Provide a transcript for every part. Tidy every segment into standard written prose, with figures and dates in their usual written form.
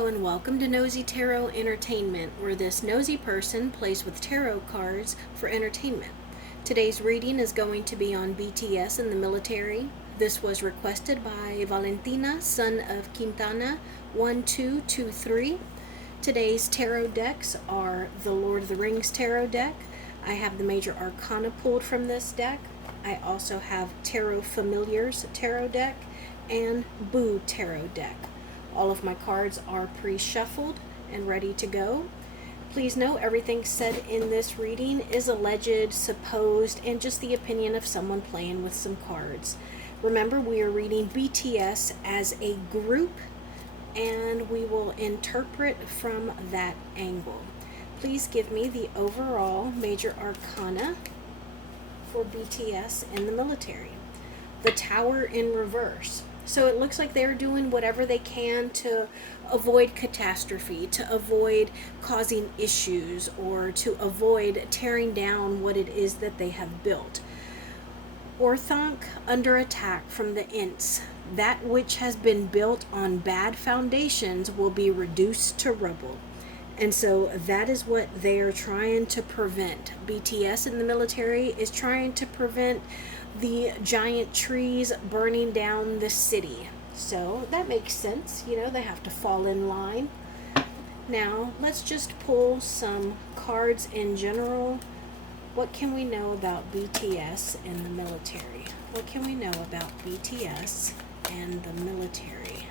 Hello and welcome to Nosy Tarot Entertainment, where this nosy person plays with tarot cards for entertainment. Today's reading is going to be on BTS and the military. This was requested by Valentina, son of Quintana, 1223. Today's tarot decks are the Lord of the Rings tarot deck. I have the major arcana pulled from this deck. I also have Tarot Familiars tarot deck and Boo tarot deck. All of my cards are pre-shuffled and ready to go. Please know everything said in this reading is alleged, supposed, and just the opinion of someone playing with some cards. Remember, we are reading BTS as a group, and we will interpret from that angle. Please give me the overall major arcana for BTS in the military. The Tower in reverse. So it looks like they're doing whatever they can to avoid catastrophe, to avoid causing issues, or to avoid tearing down what it is that they have built. Orthanc under attack from the Ints. That which has been built on bad foundations will be reduced to rubble. And so that is what they are trying to prevent. BTS in the military is trying to prevent the giant trees burning down the city. So that makes sense. You know, they have to fall in line. Now, let's just pull some cards in general. What can we know about BTS and the military? What can we know about BTS and the military?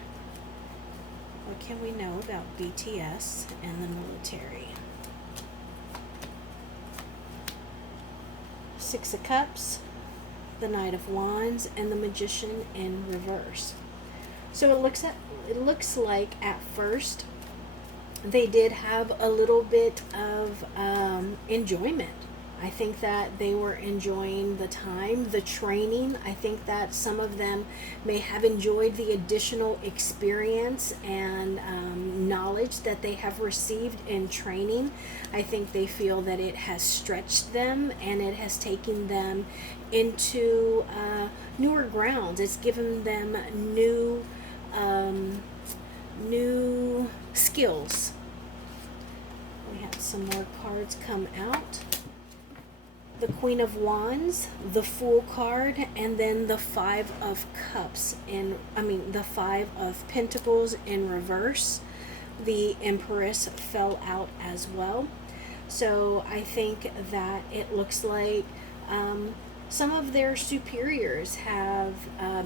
What can we know about BTS and the military? Six of Cups, the Knight of Wands, and the Magician in reverse. So it looks like at first they did have a little bit of enjoyment. I think that they were enjoying the time, the training. I think that some of them may have enjoyed the additional experience and knowledge that they have received in training. I think they feel that it has stretched them and it has taken them into newer grounds. It's given them new skills. We have some more cards come out. The Queen of Wands, the Fool card, and then the Five of Cups the Five of Pentacles in reverse. The Empress fell out as well. So I think that it looks like some of their superiors have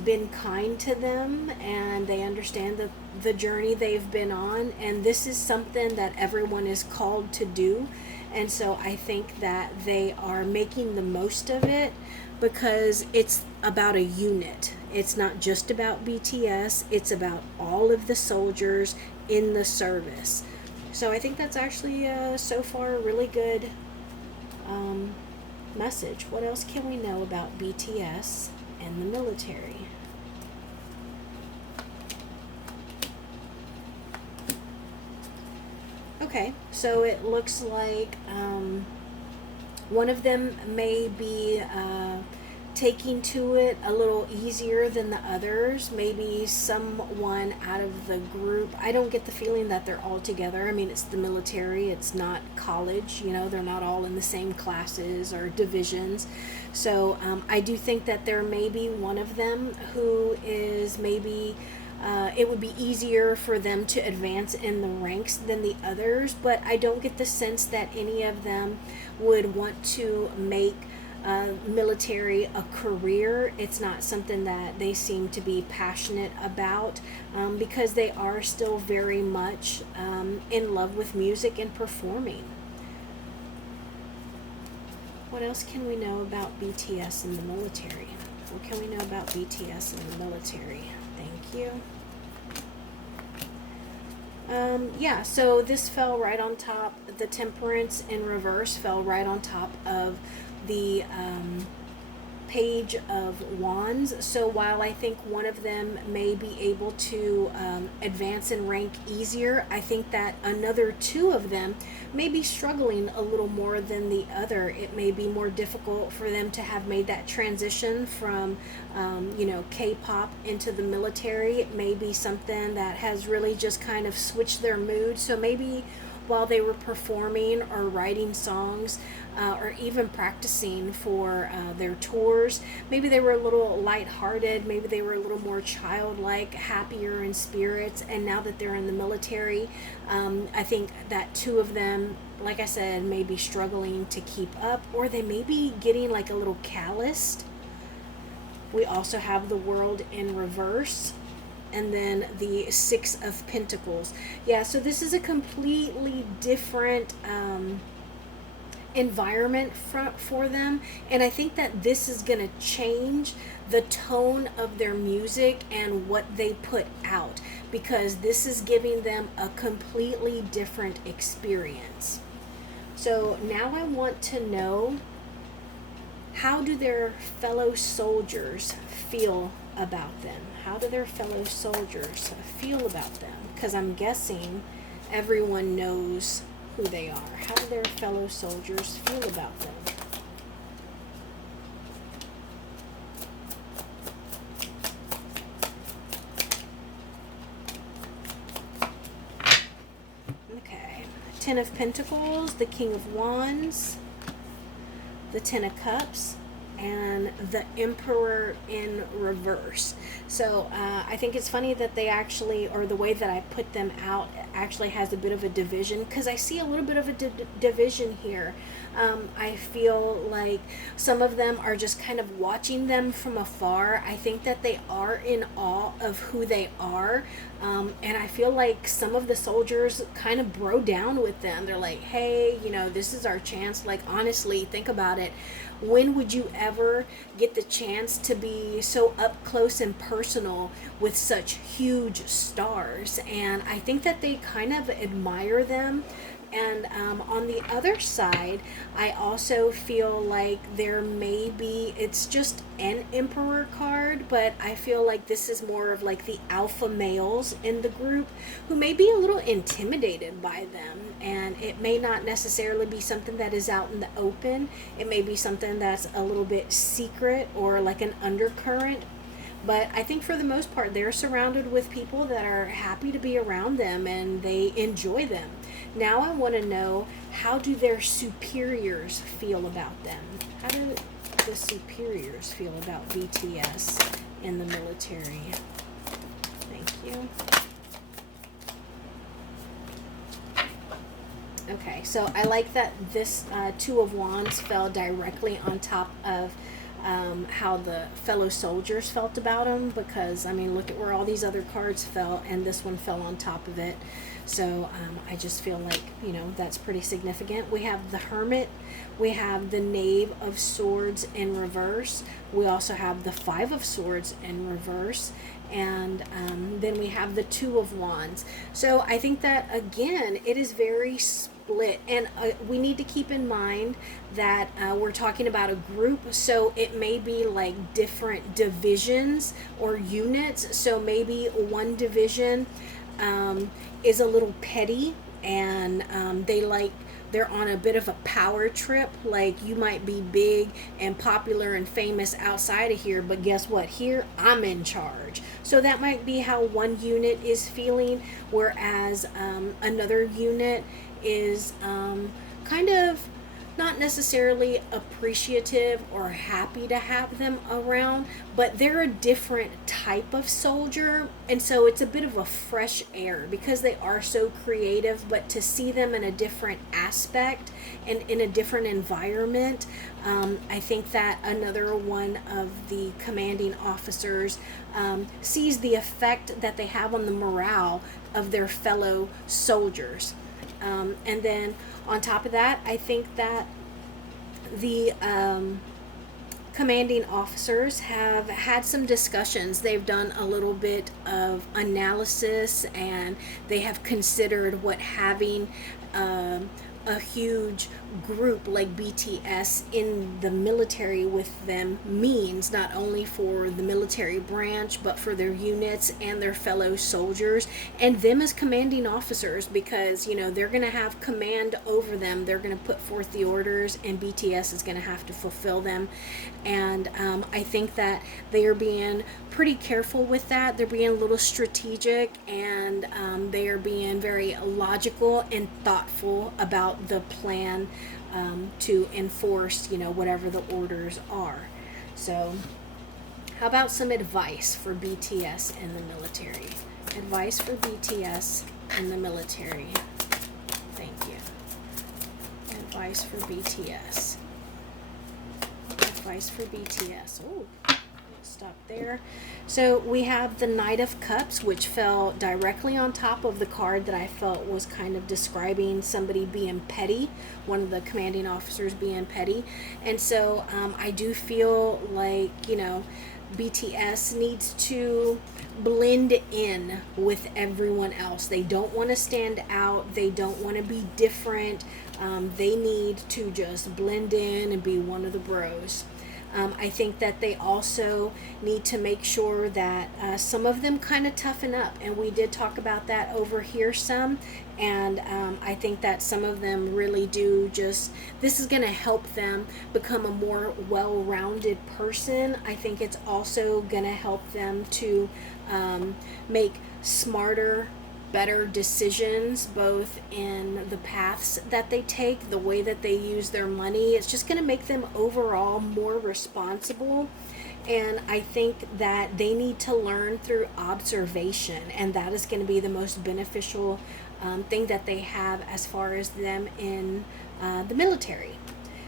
been kind to them, and they understand the journey they've been on, and this is something that everyone is called to do. And so I think that they are making the most of it because it's about a unit. It's not just about BTS, it's about all of the soldiers in the service. So I think that's actually so far a really good message. What else can we know about BTS and the military? Okay, so it looks like one of them may be taking to it a little easier than the others. Maybe someone out of the group. I don't get the feeling that they're all together. I mean, it's the military. It's not college. You know, they're not all in the same classes or divisions. So I do think that there may be one of them who is maybe it would be easier for them to advance in the ranks than the others, but I don't get the sense that any of them would want to make military a career. It's not something that they seem to be passionate about because they are still very much in love with music and performing. What else can we know about BTS and the military? What can we know about BTS and the military? Thank you. Yeah, so this fell right on top. The Temperance in reverse fell right on top of the Page of Wands. So while I think one of them may be able to advance in rank easier, I think that another two of them may be struggling a little more than the other. It may be more difficult for them to have made that transition from, K-pop into the military. It may be something that has really just kind of switched their mood. So maybe while they were performing or writing songs or even practicing for their tours, maybe they were a little lighthearted, maybe they were a little more childlike, happier in spirits, and now that they're in the military, I think that two of them, like I said, may be struggling to keep up, or they may be getting like a little calloused. We also have the World in reverse, and then the Six of Pentacles. Yeah, so this is a completely different environment for them, and I think that this is going to change the tone of their music and what they put out, because this is giving them a completely different experience. So now I want to know, how do their fellow soldiers feel about them? How do their fellow soldiers feel about them? Because I'm guessing everyone knows who they are. How do their fellow soldiers feel about them? Okay. Ten of Pentacles, the King of Wands, the Ten of Cups, and the Emperor in reverse. So I think it's funny that they actually, or the way that I put them out actually has a bit of a division, because I see a little bit of a division here. I feel like some of them are just kind of watching them from afar. I think that they are in awe of who they are. And I feel like some of the soldiers kind of bro down with them. They're like, hey, this is our chance. Like, honestly, think about it. When would you ever get the chance to be so up close and personal with such huge stars? And I think that they kind of admire them. And on the other side, I also feel like there may be, it's just an Emperor card, but I feel like this is more of like the alpha males in the group who may be a little intimidated by them. And it may not necessarily be something that is out in the open. It may be something that's a little bit secret or like an undercurrent. But I think for the most part, they're surrounded with people that are happy to be around them and they enjoy them. Now I want to know, how do their superiors feel about them? How do the superiors feel about BTS in the military? Thank you. Okay, so I like that this Two of Wands fell directly on top of how the fellow soldiers felt about him, because look at where all these other cards fell and this one fell on top of it. So I just feel like that's pretty significant. We have the Hermit, we have the Knave of Swords in reverse, we also have the Five of Swords in reverse, and then we have the Two of Wands. So I think that again it is very split, and we need to keep in mind that we're talking about a group, so it may be like different divisions or units. So maybe one division is a little petty, and they're on a bit of a power trip. Like, you might be big and popular and famous outside of here, but guess what? Here, I'm in charge. So that might be how one unit is feeling, whereas another unit is kind of not necessarily appreciative or happy to have them around, but they're a different type of soldier, and so it's a bit of a fresh air because they are so creative. But to see them in a different aspect and in a different environment, I think that another one of the commanding officers sees the effect that they have on the morale of their fellow soldiers. And then on top of that, I think that the commanding officers have had some discussions. They've done a little bit of analysis, and they have considered what having a huge group like BTS in the military with them means, not only for the military branch but for their units and their fellow soldiers and them as commanding officers, because they're going to have command over them. They're going to put forth the orders and BTS is going to have to fulfill them. And I think that they are being pretty careful with that. They're being a little strategic, and they are being very logical and thoughtful about the plan to enforce, whatever the orders are. So, how about some advice for BTS in the military? Advice for BTS in the military. Thank you. Advice for BTS. Advice for BTS. Oh, stop there. So we have the Knight of Cups, which fell directly on top of the card that I felt was kind of describing somebody being petty, one of the commanding officers being petty. And so I do feel like, BTS needs to blend in with everyone else. They don't want to stand out. They don't want to be different. They need to just blend in and be one of the bros. I think that they also need to make sure that some of them kind of toughen up, and we did talk about that over here some, and I think that some of them really do just, this is going to help them become a more well-rounded person. I think it's also going to help them to make smarter, better decisions, both in the paths that they take, the way that they use their money. It's just going to make them overall more responsible. And I think that they need to learn through observation, and that is going to be the most beneficial thing that they have as far as them in the military.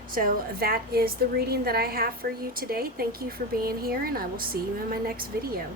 So that is the reading that I have for you today. Thank you for being here, and I will see you in my next video.